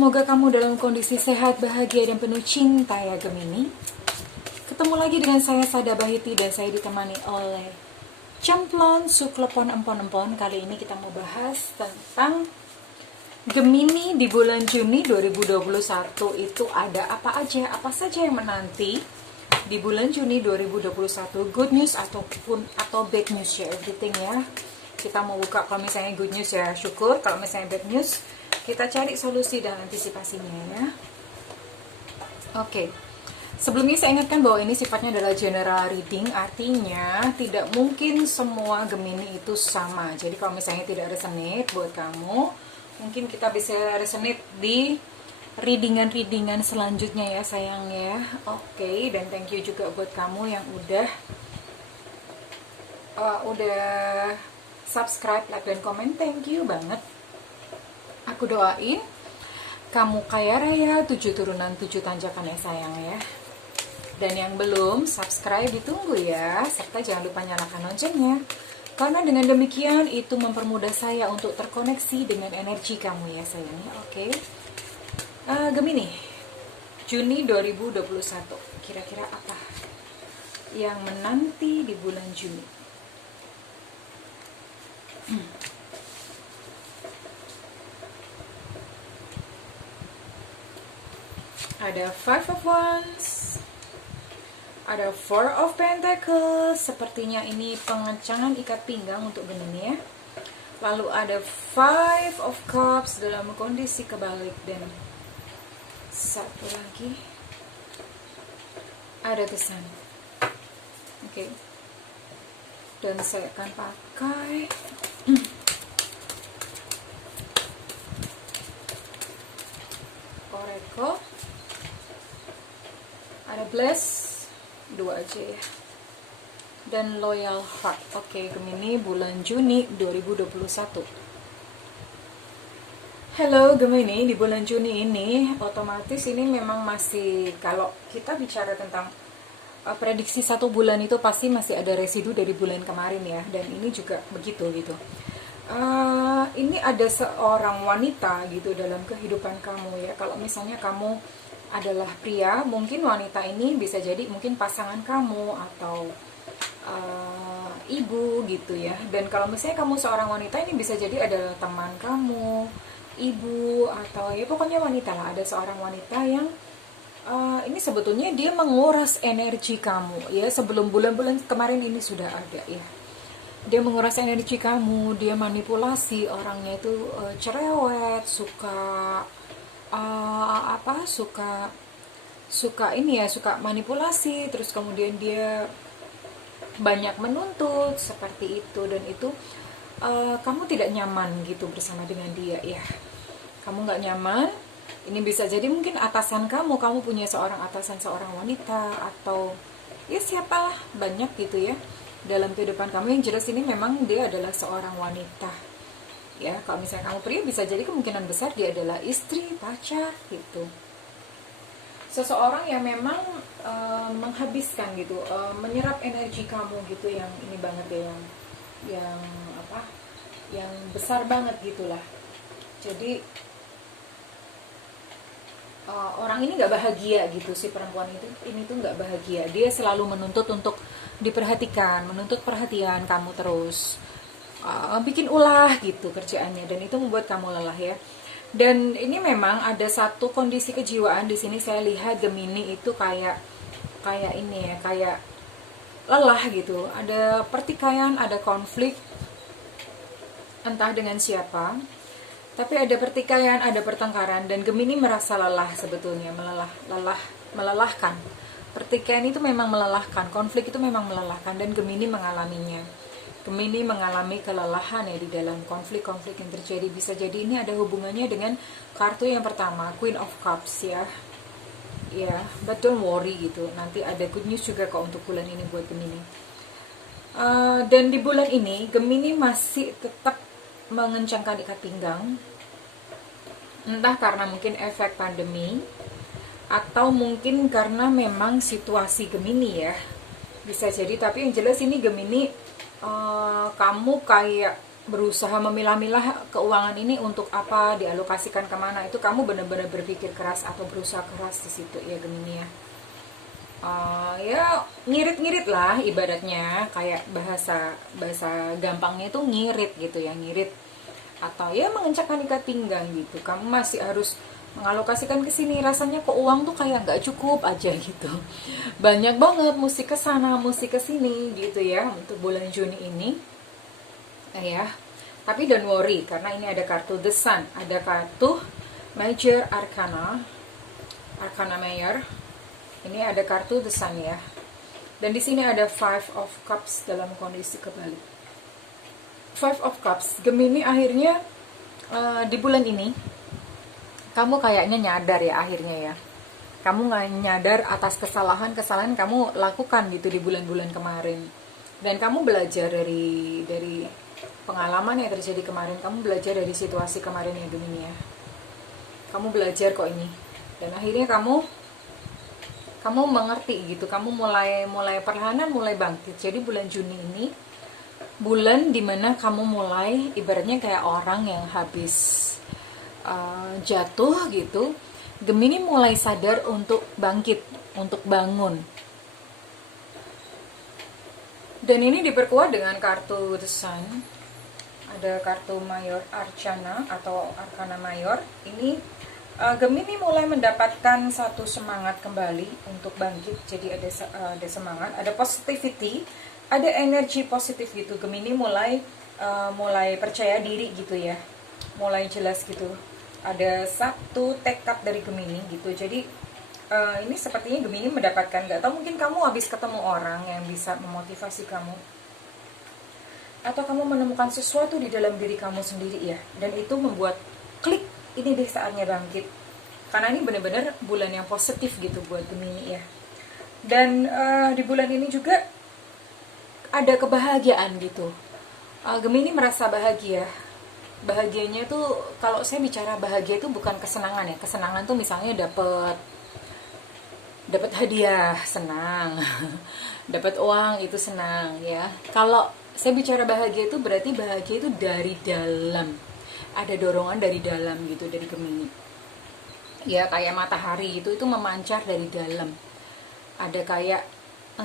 semoga kamu dalam kondisi sehat, bahagia, dan penuh cinta ya Gemini. Ketemu lagi dengan saya Sada Bahiti dan saya ditemani oleh Camplon Suklepon Empon-Empon. Kali ini kita mau bahas tentang Gemini di bulan Juni 2021 itu ada apa aja, apa saja yang menanti di bulan Juni 2021, good news atau bad news ya, everything ya. Kita mau buka kalau misalnya good news ya syukur, kalau misalnya bad news kita cari solusi dan antisipasinya ya. Oke. Sebelumnya saya ingatkan bahwa ini sifatnya adalah general reading, artinya tidak mungkin semua Gemini itu sama. Jadi kalau misalnya tidak resonate buat kamu, mungkin kita bisa resonate di readingan selanjutnya ya sayang ya. Oke, dan thank you juga buat kamu yang udah subscribe, like, dan komen. Thank you banget. Aku doain kamu kaya raya, 7 turunan 7 tanjakan ya sayang ya. Dan yang belum subscribe ditunggu ya, serta jangan lupa nyalakan loncengnya. Karena dengan demikian itu mempermudah saya untuk terkoneksi dengan energi kamu ya sayang ya. Oke. Gemini, Juni 2021, kira-kira apa yang menanti di bulan Juni? Ada Five of Wands, ada Four of Pentacles, sepertinya ini pengencangan ikat pinggang untuk Gemini ya. Lalu ada Five of Cups dalam kondisi kebalik, dan satu lagi ada The Sun. Oke. Dan saya akan pakai Oracle. Ada Bless, 2 aja ya. Dan Loyal Heart. Oke, Gemini bulan Juni 2021. Halo Gemini, di bulan Juni ini otomatis ini memang masih, kalau kita bicara tentang prediksi 1 bulan itu pasti masih ada residu dari bulan kemarin ya. Dan ini juga begitu gitu. Ini ada seorang wanita gitu dalam kehidupan kamu ya. Kalau misalnya kamu adalah pria, mungkin wanita ini bisa jadi mungkin pasangan kamu atau ibu gitu ya. Dan kalau misalnya kamu seorang wanita, ini bisa jadi adalah teman kamu, ibu, atau ya pokoknya wanita lah. Ada seorang wanita yang ini sebetulnya dia menguras energi kamu ya. Sebelum bulan-bulan kemarin ini sudah ada ya. Dia menguras energi kamu, dia manipulasi, orangnya itu cerewet, suka suka ini ya, suka manipulasi, terus kemudian dia banyak menuntut seperti itu, dan itu kamu tidak nyaman gitu bersama dengan dia ya. Kamu nggak nyaman. Ini bisa jadi mungkin atasan kamu punya seorang atasan, seorang wanita, atau ya siapalah, banyak gitu ya dalam kehidupan kamu. Yang jelas ini memang dia adalah seorang wanita ya. Kalau misalnya kamu pria, bisa jadi kemungkinan besar dia adalah istri, pacar gitu. Seseorang yang memang menghabiskan gitu, menyerap energi kamu gitu, yang ini banget ya, yang besar banget gitulah. Jadi orang ini nggak bahagia gitu, si perempuan ini tuh nggak bahagia. Dia selalu menuntut untuk diperhatikan, menuntut perhatian kamu terus. Bikin ulah gitu kerjaannya, dan itu membuat kamu lelah ya. Dan ini memang ada satu kondisi kejiwaan di sini. Saya lihat Gemini itu kayak ini ya, kayak lelah gitu. Ada pertikaian, ada konflik entah dengan siapa, tapi ada pertikaian, ada pertengkaran, dan Gemini merasa lelah sebetulnya, melelahkan. Pertikaian itu memang melelahkan, konflik itu memang melelahkan, dan Gemini mengalaminya. Gemini mengalami kelelahan ya di dalam konflik-konflik yang terjadi. Bisa jadi ini ada hubungannya dengan kartu yang pertama, Queen of Cups ya. Ya, but don't worry gitu. Nanti ada good news juga kok untuk bulan ini buat Gemini. Dan di bulan ini Gemini masih tetap mengencangkan ikat pinggang. Entah karena mungkin efek pandemi, atau mungkin karena memang situasi Gemini ya. Bisa jadi, tapi yang jelas ini Gemini kamu kayak berusaha memilah-milah keuangan ini untuk apa, dialokasikan kemana, itu kamu benar-benar berpikir keras atau berusaha keras di situ ya Gemini ya. Ya ngirit-ngirit lah ibaratnya, kayak bahasa gampangnya itu ngirit gitu ya, ngirit atau ya mengencangkan ikat pinggang gitu. Kamu masih harus mengalokasikan ke sini, rasanya kok uang tuh kayak nggak cukup aja gitu. Banyak banget musik ke sana, musik ke sini gitu ya untuk bulan Juni ini. Ya. Tapi don't worry karena ini ada kartu The Sun, ada kartu Major Arcana, Arcana Mayor. Ini ada kartu The Sun ya. Dan di sini ada Five of Cups dalam kondisi kebalik. Five of Cups, Gemini akhirnya di bulan ini kamu kayaknya nyadar ya akhirnya ya. Kamu nggak nyadar atas kesalahan kamu lakukan gitu di bulan-bulan kemarin. Dan kamu belajar dari pengalaman yang terjadi kemarin. Kamu belajar dari situasi kemarin ya Gemini ya. Kamu belajar kok ini. Dan akhirnya kamu mengerti gitu. Kamu mulai perlahan mulai bangkit. Jadi bulan Juni ini bulan dimana kamu mulai ibaratnya kayak orang yang habis jatuh gitu. Gemini mulai sadar untuk bangkit, untuk bangun. Dan ini diperkuat dengan kartu The Sun. Ada kartu Mayor Arcana atau Arcana Mayor. Ini Gemini mulai mendapatkan satu semangat kembali untuk bangkit. Jadi ada semangat, ada positivity, ada energi positif gitu. Gemini mulai percaya diri gitu ya, mulai jelas gitu. Ada satu tekad dari Gemini gitu. Jadi ini sepertinya Gemini mendapatkan, nggak tahu mungkin kamu habis ketemu orang yang bisa memotivasi kamu, atau kamu menemukan sesuatu di dalam diri kamu sendiri ya, dan itu membuat klik, ini deh saatnya bangkit. Karena ini benar-benar bulan yang positif gitu buat Gemini ya. Dan di bulan ini juga ada kebahagiaan gitu. Gemini merasa bahagia. Bahagianya tuh, kalau saya bicara bahagia itu bukan kesenangan ya. Kesenangan tuh misalnya dapat hadiah, senang. Dapat uang, itu senang ya. Kalau saya bicara bahagia itu berarti bahagia itu dari dalam. Ada dorongan dari dalam gitu, dari Gemini. Ya kayak matahari itu memancar dari dalam. Ada kayak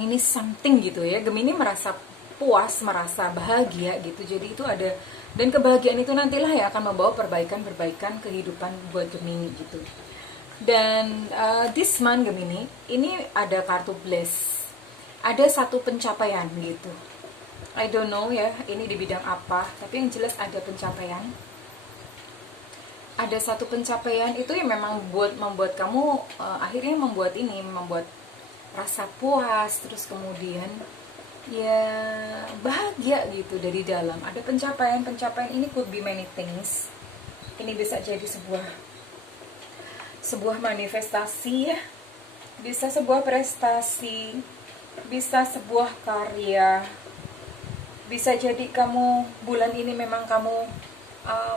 ini something gitu ya. Gemini merasa puas, merasa bahagia gitu. Jadi itu ada, dan kebahagiaan itu nantilah yang akan membawa perbaikan kehidupan buat Gemini gitu. Dan this month Gemini, ini ada kartu bless. Ada satu pencapaian gitu. I don't know ya, ini di bidang apa, tapi yang jelas ada pencapaian. Ada satu pencapaian itu yang memang membuat kamu akhirnya membuat rasa puas, terus kemudian ya bahagia gitu dari dalam. Ada pencapaian ini could be many things. Ini bisa jadi sebuah manifestasi ya, bisa sebuah prestasi, bisa sebuah karya, bisa jadi kamu bulan ini memang kamu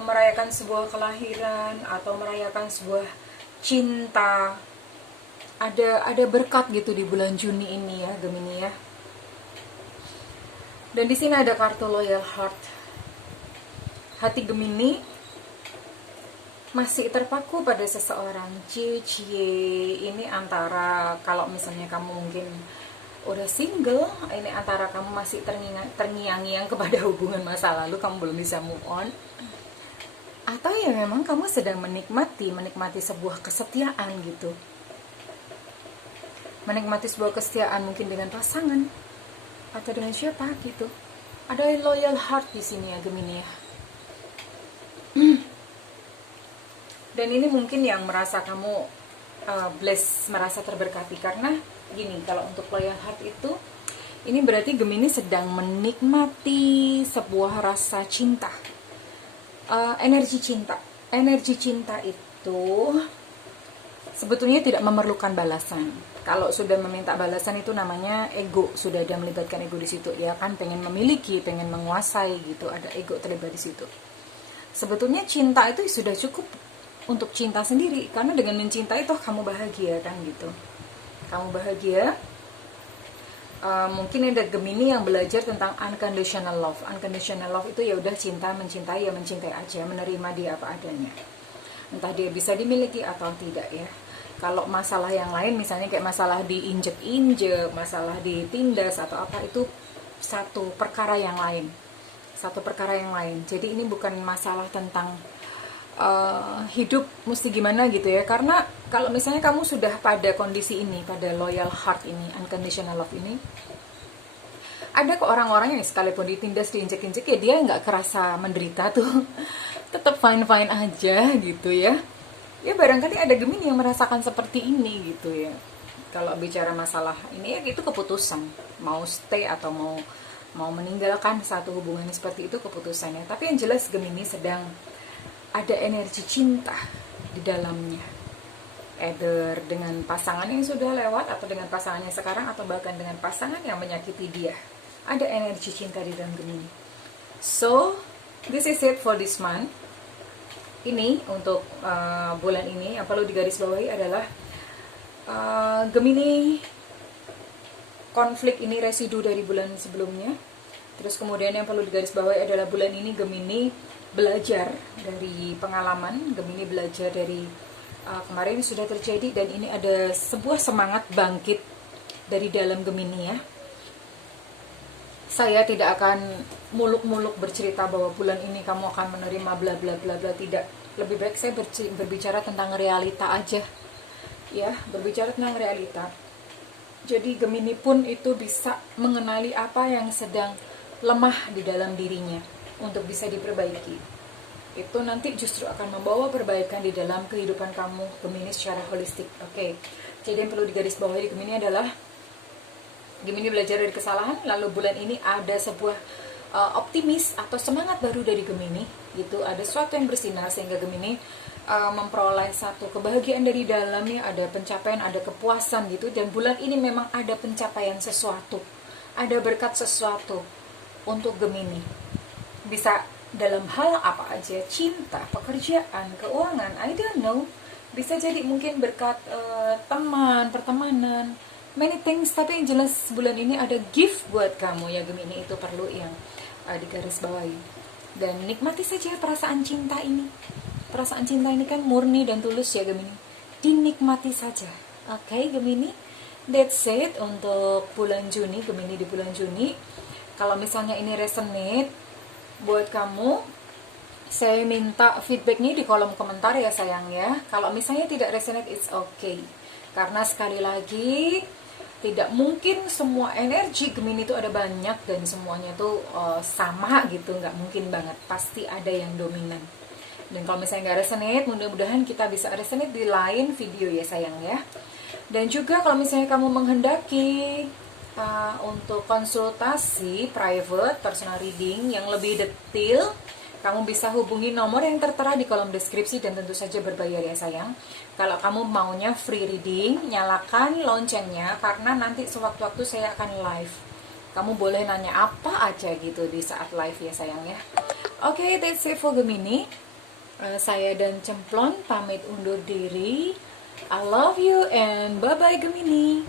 merayakan sebuah kelahiran atau merayakan sebuah cinta. Ada berkat gitu di bulan Juni ini ya Gemini ya. Dan di sini ada kartu Loyal Heart. Hati Gemini masih terpaku pada seseorang. Cie, ini antara, kalau misalnya kamu mungkin udah single, ini antara kamu masih terngiang-ngiang kepada hubungan masa lalu, kamu belum bisa move on, atau ya memang kamu sedang menikmati sebuah kesetiaan gitu. Menikmati sebuah kesetiaan mungkin dengan pasangan atau dengan siapa gitu. Ada loyal heart di sini ya Gemini ya. Dan ini mungkin yang merasa kamu blessed, merasa terberkati, karena gini, kalau untuk loyal heart itu ini berarti Gemini sedang menikmati sebuah rasa cinta, energi cinta itu sebetulnya tidak memerlukan balasan. Kalau sudah meminta balasan itu namanya ego, sudah ada melibatkan ego di situ. Dia kan pengen memiliki, pengen menguasai gitu, ada ego terlibat di situ. Sebetulnya cinta itu sudah cukup untuk cinta sendiri, karena dengan mencintai toh kamu bahagia kan gitu. Kamu bahagia, Mungkin ada Gemini yang belajar tentang unconditional love. Unconditional love itu ya udah cinta, mencintai ya mencintai aja, menerima dia apa adanya. Entah dia bisa dimiliki atau tidak ya. Kalau masalah yang lain misalnya kayak masalah diinjek-injek, masalah ditindas atau apa, itu satu perkara yang lain. Satu perkara yang lain. Jadi ini bukan masalah tentang hidup mesti gimana gitu ya. Karena kalau misalnya kamu sudah pada kondisi ini, pada loyal heart ini, unconditional love ini, ada kok orang-orang yang sekalipun ditindas, diinjek-injek ya dia nggak kerasa menderita tuh. Tetap fine-fine aja gitu ya. Ya barangkali ada Gemini yang merasakan seperti ini gitu ya. Kalau bicara masalah ini ya itu keputusan, mau stay atau mau meninggalkan satu hubungan seperti itu keputusannya. Tapi yang jelas Gemini sedang ada energi cinta di dalamnya, either dengan pasangan yang sudah lewat atau dengan pasangannya sekarang atau bahkan dengan pasangan yang menyakiti dia. Ada energi cinta di dalam Gemini. So this is it for this month. Ini untuk bulan ini yang perlu digarisbawahi adalah Gemini, konflik ini residu dari bulan sebelumnya. Terus kemudian yang perlu digarisbawahi adalah bulan ini Gemini belajar dari pengalaman, Gemini belajar dari kemarin sudah terjadi, dan ini ada sebuah semangat bangkit dari dalam Gemini ya. Saya tidak akan muluk-muluk bercerita bahwa bulan ini kamu akan menerima bla bla bla bla, tidak. Lebih baik saya berbicara tentang realita aja ya, berbicara tentang realita. Jadi Gemini pun itu bisa mengenali apa yang sedang lemah di dalam dirinya untuk bisa diperbaiki. Itu nanti justru akan membawa perbaikan di dalam kehidupan kamu Gemini secara holistik. Oke. Jadi yang perlu digarisbawahi di Gemini adalah Gemini belajar dari kesalahan, lalu bulan ini ada sebuah optimis atau semangat baru dari Gemini. Gitu, ada sesuatu yang bersinar sehingga Gemini memperoleh satu kebahagiaan dari dalamnya, ada pencapaian, ada kepuasan gitu. Dan bulan ini memang ada pencapaian sesuatu, ada berkat sesuatu untuk Gemini. Bisa dalam hal apa aja, cinta, pekerjaan, keuangan, I don't know. Bisa jadi mungkin berkat teman, pertemanan, many things. Tapi yang jelas bulan ini ada gift buat kamu ya Gemini, itu perlu yang digarisbawahi. Dan nikmati saja perasaan cinta ini. Perasaan cinta ini kan murni dan tulus ya Gemini. Dinikmati saja. Oke, Gemini. That's it untuk bulan Juni, Gemini di bulan Juni. Kalau misalnya ini resonate buat kamu, saya minta feedbacknya di kolom komentar ya sayang ya. Kalau misalnya tidak resonate, it's okay. Karena sekali lagi, tidak mungkin semua energi Gemini itu ada banyak dan semuanya tuh sama gitu, nggak mungkin banget. Pasti ada yang dominan. Dan kalau misalnya nggak resonate, mudah-mudahan kita bisa resonate di lain video ya sayang ya. Dan juga kalau misalnya kamu menghendaki untuk konsultasi private, personal reading yang lebih detail, kamu bisa hubungi nomor yang tertera di kolom deskripsi dan tentu saja berbayar ya sayang. Kalau kamu maunya free reading, nyalakan loncengnya karena nanti sewaktu-waktu saya akan live. Kamu boleh nanya apa aja gitu di saat live ya sayang ya. Oke, that's it for Gemini. Saya dan Cemplon pamit undur diri. I love you and bye-bye Gemini.